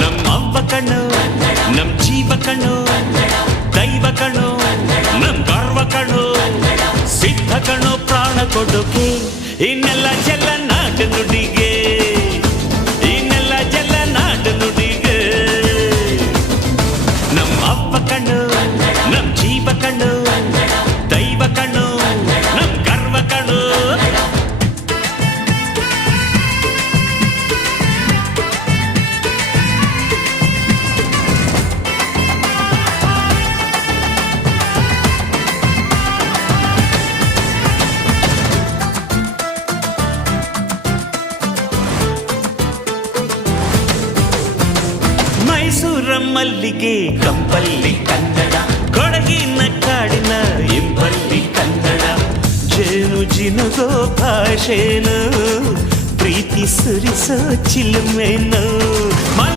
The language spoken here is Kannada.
ನಮ್ಮ ಅವ್ವ ಕಣ್ಣು ನಮ್ ಜೀವ ಕಣ್ಣು ದೈವ ಕಣ್ಣು ನಮ್ ಗರ್ವ ಕಣ್ಣು ಸಿದ್ಧ ಕಣ್ಣು ಪ್ರಾಣ ಕೊಡೋಕೆ ಇನ್ನೆಲ್ಲ ಜಲ ನಾಡು ನುಡಿಗೆ ಇನ್ನೆಲ್ಲ ಜಲ ನಾಡು ನುಡಿಗೆ ನಮ್ಮ ಅವ್ವ ಕಣ್ಣು ನಮ್ ಜೀವ ಕಣ್ಣು ದೈವ ಕಣ್ಣು ನಮ್ ಗರ್ವ ಕಣ್ಣು ಮೈಸೂರ ಮಲ್ಲಿಗೆ ಕಂಪಲ್ಲಿ ಕನ್ನಡ ಕೊಡಗಿನ ಕಾಡಿನ ಇಂಪಲ್ಲಿ ಕನ್ನಡ ಜೇನು ಜಿನುಗೋ ಭಾಷೆನು ಪ್ರೀತಿ ಸುರಿಸೋ ಚಿಲುಮೆನು